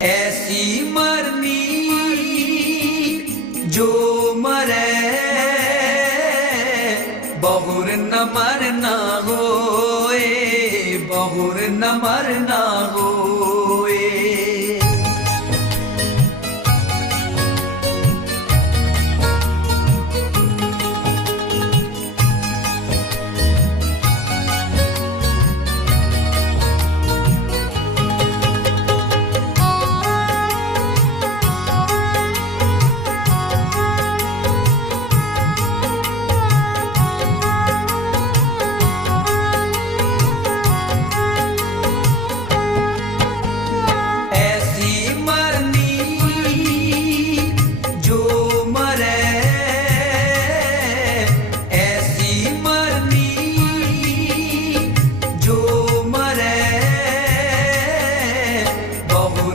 ऐसी मरनी जो मरे बहुर न मरना होए बहुर न मरना